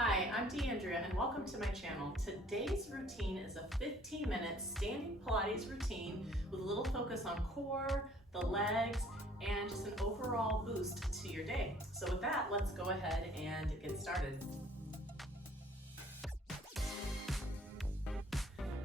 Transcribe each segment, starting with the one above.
Hi, I'm Deanndria and welcome to my channel. Today's routine is a 15-minute standing Pilates routine with a little focus on core, the legs, and just an overall boost to your day. So with that, let's go ahead and get started.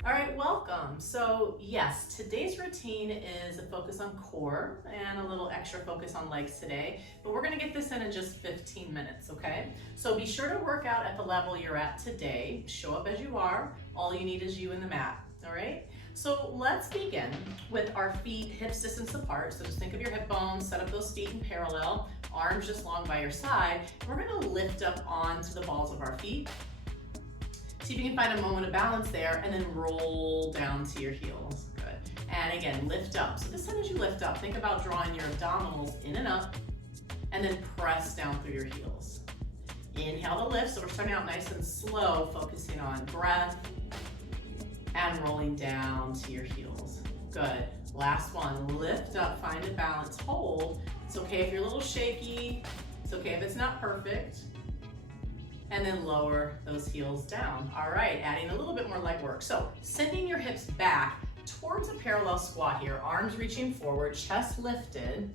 All right, welcome. So yes, today's routine is a focus on core and a little extra focus on legs today, but we're gonna get this in just 15 minutes, okay? So be sure to work out at the level you're at today. Show up as you are. All you need is you and the mat, all right? So let's begin with our feet hips distance apart. So just think of your hip bones, set up those feet in parallel, arms just long by your side. We're gonna lift up onto the balls of our feet. See if you can find a moment of balance there and then roll down to your heels. Good. And again, lift up. So this time as you lift up, think about drawing your abdominals in and up and then press down through your heels. Inhale to lift. So we're starting out nice and slow, focusing on breath and rolling down to your heels. Good. Last one, lift up, find a balance, hold. It's okay if you're a little shaky. It's okay if it's not perfect. And then lower those heels down. All right, adding a little bit more leg work. So sending your hips back towards a parallel squat here, arms reaching forward, chest lifted,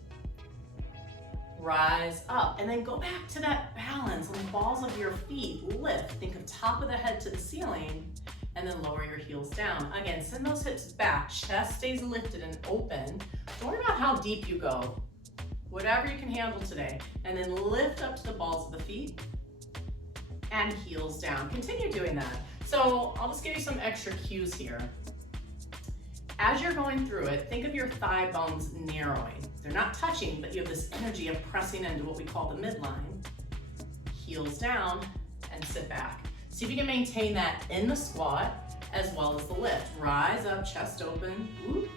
rise up, and then go back to that balance on the balls of your feet. Lift, think of top of the head to the ceiling, and then lower your heels down. Again, send those hips back, chest stays lifted and open. Don't worry about how deep you go, whatever you can handle today. And then lift up to the balls of the feet, and heels down. Continue doing that. So I'll just give you some extra cues here. As you're going through it, think of your thigh bones narrowing. They're not touching, but you have this energy of pressing into what we call the midline. Heels down and sit back. See if you can maintain that in the squat as well as the lift. Rise up, chest open. Whoop.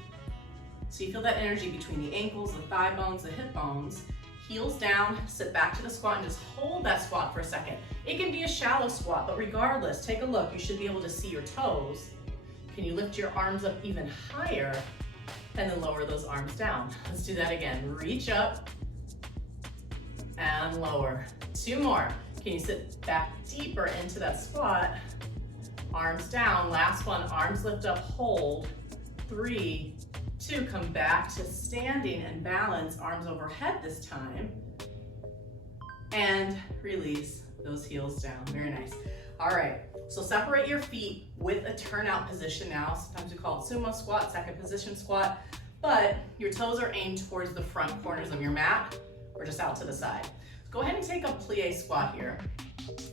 So you feel that energy between the ankles, the thigh bones, the hip bones. Heels down, sit back to the squat and just hold that squat for a second. It can be a shallow squat, but regardless, take a look. You should be able to see your toes. Can you lift your arms up even higher and then lower those arms down? Let's do that again. Reach up and lower. Two more. Can you sit back deeper into that squat? Arms down. Last one, arms lift up, hold. 3, 2, come back to standing and balance, arms overhead this time. And release those heels down, very nice. All right, so separate your feet with a turnout position now. Sometimes we call it sumo squat, second position squat, but your toes are aimed towards the front corners of your mat or just out to the side. Go ahead and take a plie squat here.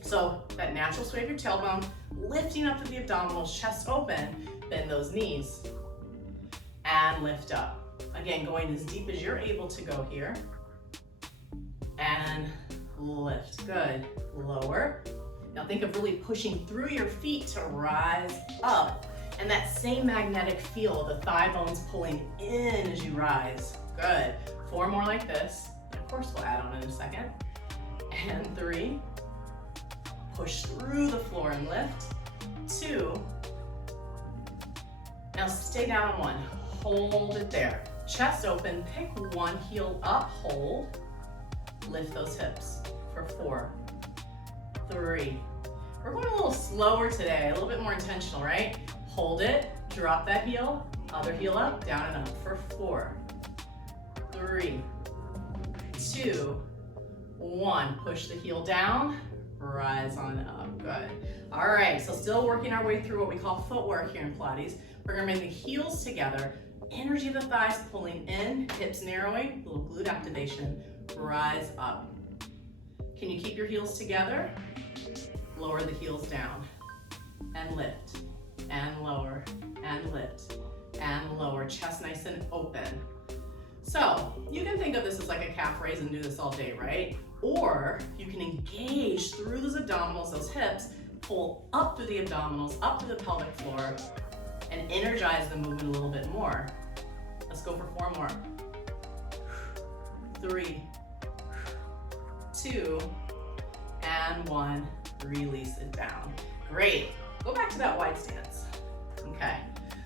So that natural sway of your tailbone, lifting up to the abdominals, chest open, bend those knees. And lift up. Again, going as deep as you're able to go here. And lift, good. Lower. Now think of really pushing through your feet to rise up. And that same magnetic feel of the thigh bones pulling in as you rise. Good. 4 more like this. Of course, we'll add on in a second. And 3. Push through the floor and lift. 2. Now stay down on 1. Hold it there. Chest open, pick one heel up, hold. Lift those hips for 4, 3. We're going a little slower today, a little bit more intentional, right? Hold it, drop that heel, other heel up, down and up for 4, 3, 2, 1. Push the heel down, rise on up, good. All right, so still working our way through what we call footwork here in Pilates. We're gonna bring the heels together, energy of the thighs pulling in, hips narrowing, little glute activation, rise up. Can you keep your heels together? Lower the heels down, and lift, and lower, and lift, and lower, chest nice and open. So you can think of this as like a calf raise and do this all day, right? Or you can engage through those abdominals, those hips, pull up through the abdominals, up to the pelvic floor, and energize the movement a little bit more. Let's go for 4 more. 3, 2, and 1. Release it down. Great. Go back to that wide stance. Okay.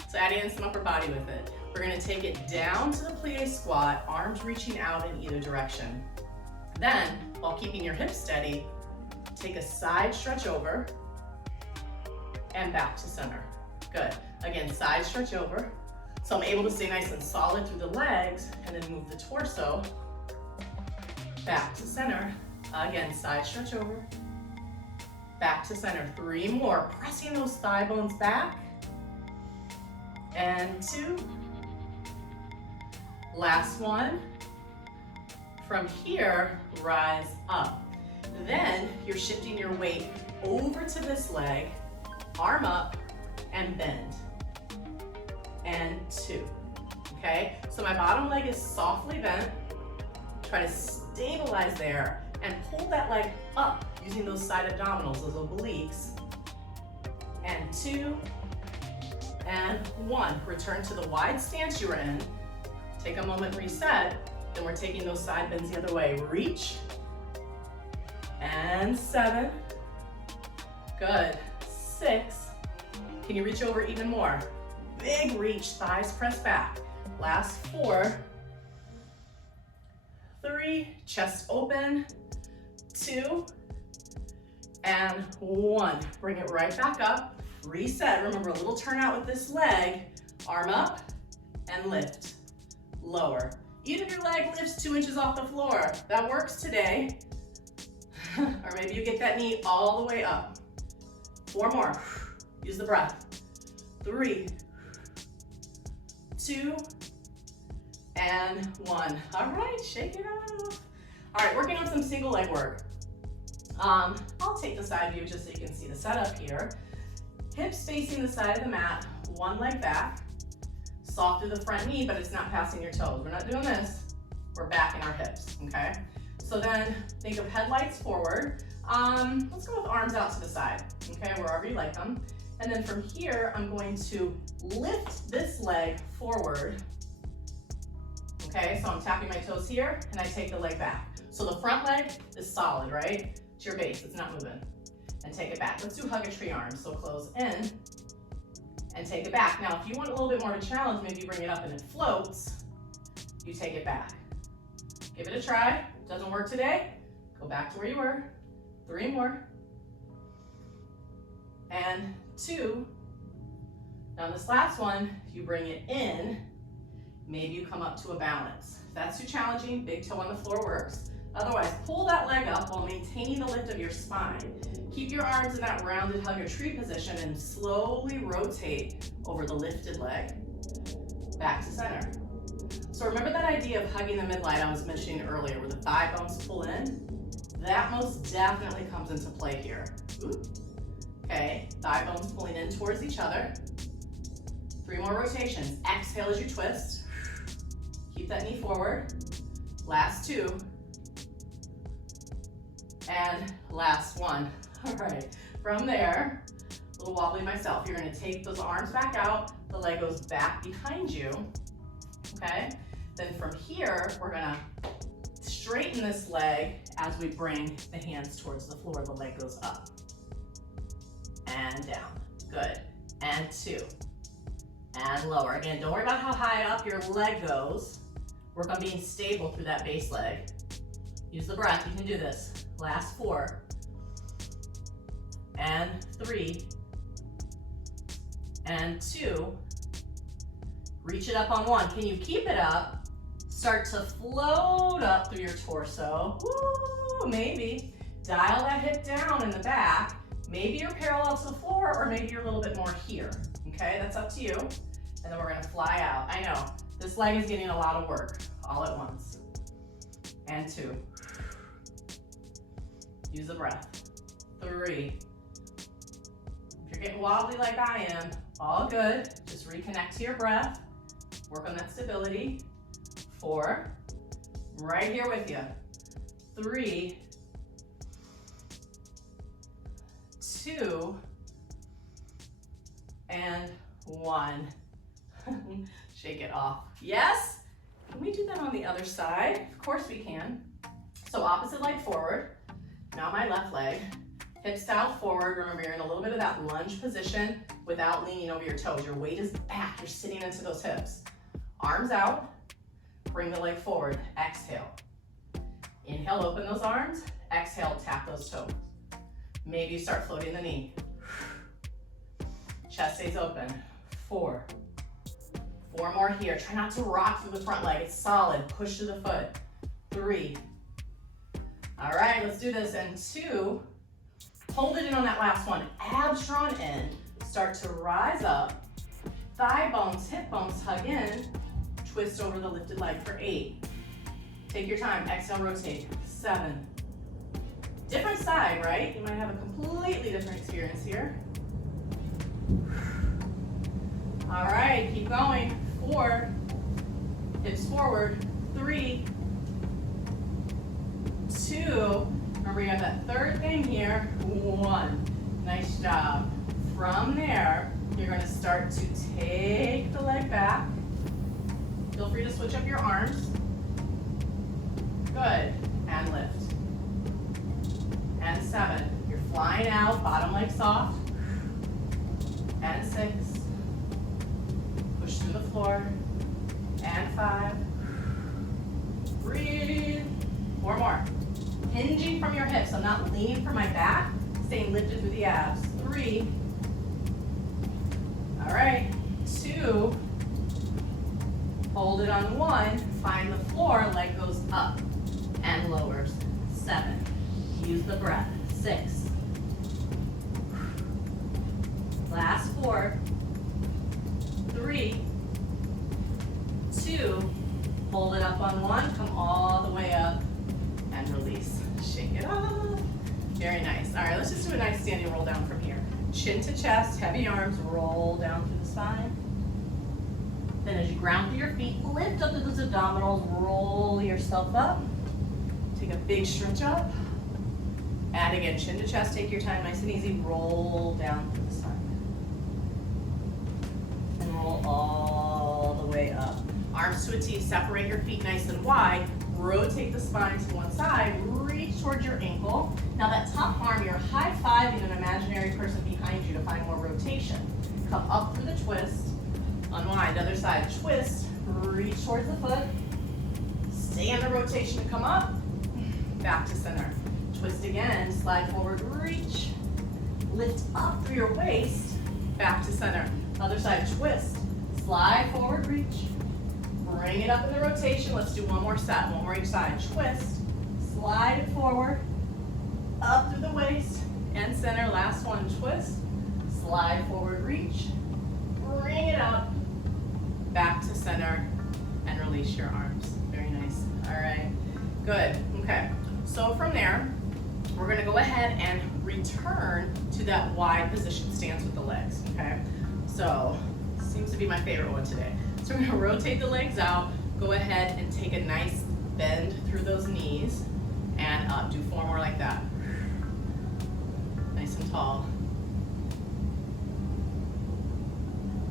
So adding in some upper body with it. We're gonna take it down to the plie squat, arms reaching out in either direction. Then, while keeping your hips steady, Take a side stretch over and back to center. Good. Again, side stretch over. So I'm able to stay nice and solid through the legs and then move the torso back to center. Again, side stretch over, back to center. 3 more, pressing those thigh bones back. And 2. Last one. From here, rise up. Then you're shifting your weight over to this leg, arm up, and bend. And 2, okay? So my bottom leg is softly bent. Try to stabilize there and pull that leg up using those side abdominals, those obliques. And 2, and 1. Return to the wide stance you were in. Take a moment, reset. Then we're taking those side bends the other way. Reach. And 7. Good. 6. Can you reach over even more? Big reach, thighs press back. Last 4. 3, chest open. 2, and 1. Bring it right back up. Reset. Remember, a little turnout with this leg. Arm up and lift. Lower. Even if your leg lifts 2 inches off the floor, that works today. Or maybe you get that knee all the way up. 4 more. Use the breath. 3, 2, and 1. All right, shake it off. All right, working on some single leg work. I'll take the side view just so you can see the setup here. Hips facing the side of the mat, 1 leg back. Soft through the front knee, but it's not passing your toes. We're not doing this. We're backing our hips, okay? So then think of headlights forward. Let's go with arms out to the side, okay, wherever you like them. And then from here, I'm going to lift this leg forward. Okay, so I'm tapping my toes here, and I take the leg back. So the front leg is solid, right? It's your base, it's not moving. And take it back. Let's do hug a tree arms. So close in, and take it back. Now, if you want a little bit more of a challenge, maybe you bring it up and it floats, you take it back. Give it a try. Doesn't work today, go back to where you were. 3 more. And 2. Now this last one, you bring it in, maybe you come up to a balance. If that's too challenging, big toe on the floor works. Otherwise, pull that leg up while maintaining the lift of your spine. Keep your arms in that rounded hug a tree position and slowly rotate over the lifted leg back to center. So remember that idea of hugging the midline I was mentioning earlier, where the thigh bones pull in? That most definitely comes into play here. Ooh. Okay, thigh bones pulling in towards each other. 3 more rotations. Exhale as you twist. Keep that knee forward. Last 2. And last 1. All right, from there, a little wobbly myself. You're gonna take those arms back out. The leg goes back behind you, okay? Then from here, we're gonna straighten this leg as we bring the hands towards the floor. The leg goes up and down. Good. And 2. And lower. Again, don't worry about how high up your leg goes. Work on being stable through that base leg. Use the breath. You can do this. Last 4. And 3. And 2. Reach it up on 1. Can you keep it up? Start to float up through your torso. Woo, maybe. Dial that hip down in the back. Maybe you're parallel to the floor, or maybe you're a little bit more here. Okay, that's up to you. And then we're gonna fly out. I know, this leg is getting a lot of work all at once. And 2. Use the breath. 3. If you're getting wobbly like I am, all good. Just reconnect to your breath. Work on that stability. 4. I'm right here with you. 3. 2. And 1. Shake it off. Yes? Can we do that on the other side? Of course we can. So opposite leg forward. Now my left leg. Hips dialed forward. Remember, you're in a little bit of that lunge position without leaning over your toes. Your weight is back. You're sitting into those hips. Arms out. Bring the leg forward. Exhale. Inhale, open those arms. Exhale, tap those toes. Maybe you start floating the knee. Chest stays open. 4. 4 more here. Try not to rock through the front leg. It's solid. Push to the foot. 3. All right, let's do this. And 2. Hold it in on that last one. Abs drawn in. Start to rise up. Thigh bones, hip bones hug in. Twist over the lifted leg for 8. Take your time. Exhale, rotate. 7. Different side, right? You might have a completely different experience here. All right, keep going. 4. Hips forward. 3. 2. Remember, you have that third thing here. 1. Nice job. From there, you're going to start to take the leg back. Feel free to switch up your arms. Good. And lift. And 7. You're flying out, bottom leg soft. And 6. Push through the floor. And 5. Breathe. 4 more. Hinging from your hips. I'm not leaning from my back. Staying lifted through the abs. 3. All right. 2. Hold it on 1. Find the floor. Leg goes up and lowers. 7. Use the breath. 6. Last 4. 3. 2. Hold it up on 1. Come all the way up and release. Shake it off. Very nice. All right, let's just do a nice standing roll down from here. Chin to chest, heavy arms, roll down through the spine. Then as you ground through your feet, lift up through those abdominals, roll yourself up. Take a big stretch up. And again, chin to chest, take your time, nice and easy. Roll down through the spine. And roll all the way up. Arms to a T, separate your feet nice and wide. Rotate the spine to one side, reach towards your ankle. Now that top arm, you're high-fiving an imaginary person behind you to find more rotation. Come up through the twist, unwind, other side, twist, reach towards the foot. Stay in the rotation to come up, back to center. Twist again, slide forward, reach. Lift up through your waist, back to center. Other side, twist, slide forward, reach. Bring it up in the rotation. Let's do one more set, one more each side. Twist, slide it forward, up through the waist, and center. Last one, twist, slide forward, reach, bring it up, back to center, and release your arms. Very nice. All right, good. Okay, so from there, we're gonna go ahead and return to that wide position stance with the legs, okay? So, seems to be my favorite one today. So we're gonna rotate the legs out, go ahead and take a nice bend through those knees, and up. Do 4 more like that. Nice and tall.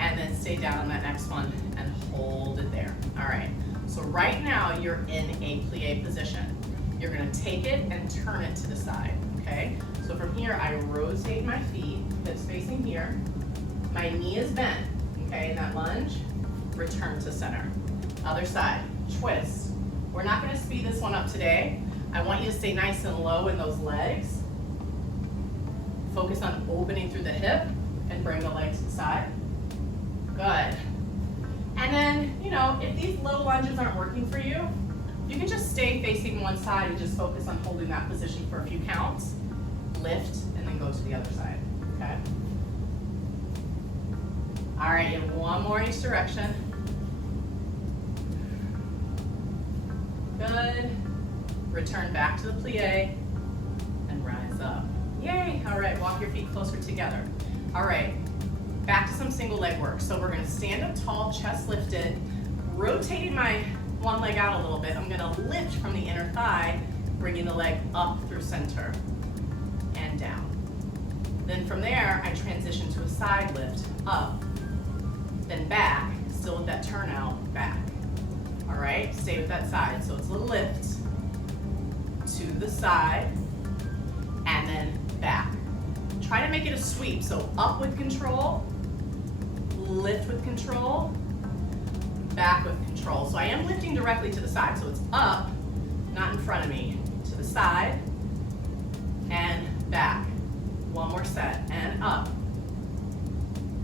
And then stay down on that next one and hold it there. All right, so right now you're in a plie position. You're gonna take it and turn it to the side, okay? So from here, I rotate my feet, hips facing here. My knee is bent, okay, in that lunge. Return to center. Other side, twist. We're not gonna speed this one up today. I want you to stay nice and low in those legs. Focus on opening through the hip and bring the legs to the side. Good. And then, you know, if these low lunges aren't working for you, you can just stay facing one side and just focus on holding that position for a few counts. Lift and then go to the other side, okay? All right, you have 1 more each direction. Good. Return back to the plie and rise up. Yay, all right, walk your feet closer together. All right, back to some single leg work. So we're gonna stand up tall, chest lifted, rotating my one leg out a little bit. I'm gonna lift from the inner thigh, bringing the leg up through center and down. Then from there, I transition to a side lift, up, then back, still with that turnout, back. All right, stay with that side. So it's a lift to the side and then back. Try to make it a sweep. So up with control, lift with control, back with control. So I am lifting directly to the side. So it's up, not in front of me, to the side and back. set, and up,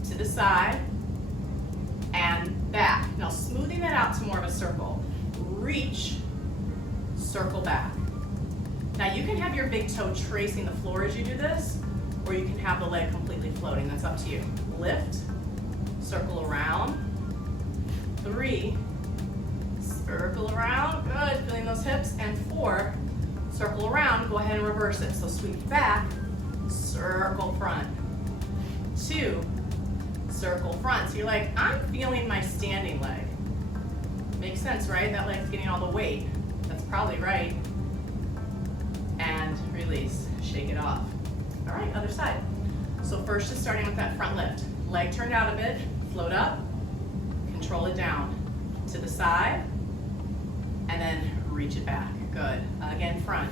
to the side, and back. Now smoothing that out to more of a circle. Reach, circle back. Now you can have your big toe tracing the floor as you do this, or you can have the leg completely floating. That's up to you. Lift, circle around. 3, circle around. Good, feeling those hips. And 4, circle around. Go ahead and reverse it. So sweep back, circle front. 2, circle front. So you're like, I'm feeling my standing leg. Makes sense, right? That leg's getting all the weight. That's probably right. And release, shake it off. All right, other side. So first just starting with that front lift. Leg turned out a bit, float up, control it down to the side, and then reach it back. Good. Again, front.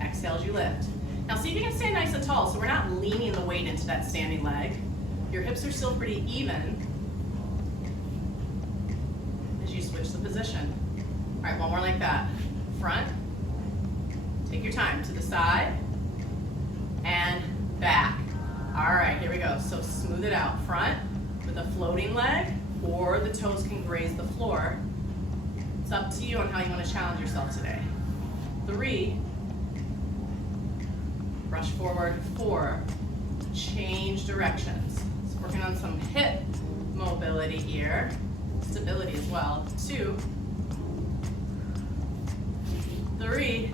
Exhale as you lift. Now see if you can stay nice and tall, so we're not leaning the weight into that standing leg. Your hips are still pretty even as you switch the position. All right, one more like that. Front. Take your time to the side and back. All right, here we go. So smooth it out. Front with a floating leg, or the toes can graze the floor. It's up to you on how you want to challenge yourself today. 3, brush forward. 4, change directions. So working on some hip mobility here, stability as well. 2, 3,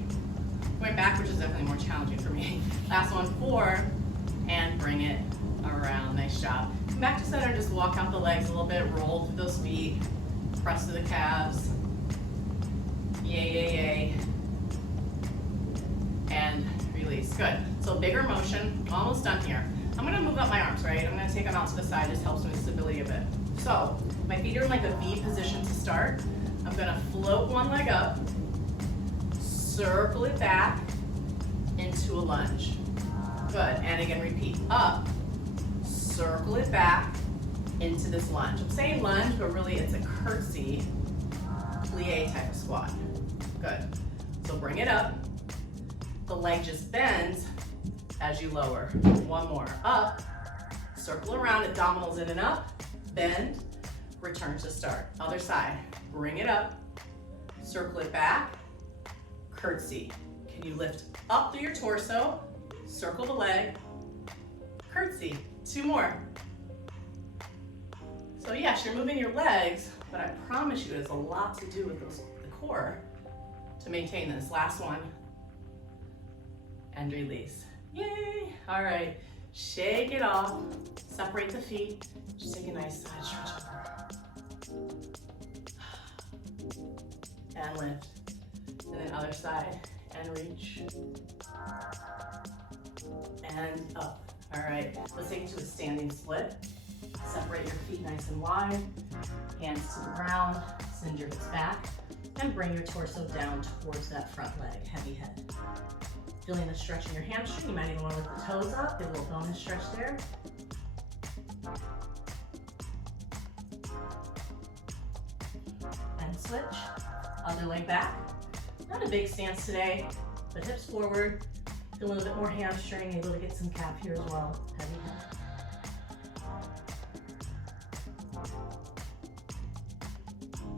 going backwards is definitely more challenging for me. Last one, 4, and bring it around. Nice job. Come back to center, just walk out the legs a little bit, roll through those feet, press to the calves. Yay, yay, yay. And release. Good. So bigger motion, almost done here. I'm gonna move up my arms, right? I'm gonna take them out to the side, just helps with stability a bit. So my feet are in like a V position to start. I'm gonna float one leg up, circle it back into a lunge. Good, and again repeat. Up, circle it back into this lunge. I'm saying lunge, but really it's a curtsy, plie type of squat. Good, so bring it up. The leg just bends as you lower. One more, up, circle around, abdominals in and up, bend, return to start. Other side, bring it up, circle it back, curtsy. Can you lift up through your torso, circle the leg, curtsy. 2 more. So yes, you're moving your legs, but I promise you it has a lot to do with the core to maintain this. Last one, and release. Yay! All right, shake it off, separate the feet, just take a nice side stretch over. And lift. And then other side, and reach. And up. All right, let's take it to a standing split. Separate your feet nice and wide, hands to the ground, send your hips back, and bring your torso down towards that front leg, heavy head. Feeling the stretch in your hamstring, you might even want to lift the toes up, get a little bonus stretch there. And switch, other leg back. Not a big stance today, but hips forward, feel a little bit more hamstring, able to get some calf here as well, heavy head.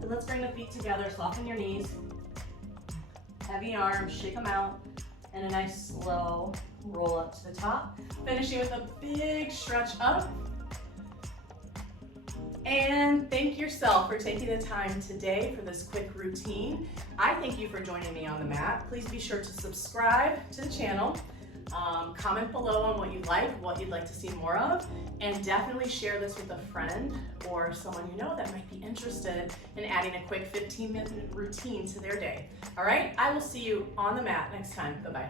So let's bring the feet together, soften your knees, heavy arms, shake them out, and a nice slow roll up to the top. Finishing with a big stretch up. And thank yourself for taking the time today for this quick routine. I thank you for joining me on the mat. Please be sure to subscribe to the channel. Comment below on what you like, what you'd like to see more of, and definitely share this with a friend or someone you know that might be interested in adding a quick 15-minute routine to their day. All right, I will see you on the mat next time. Bye-bye.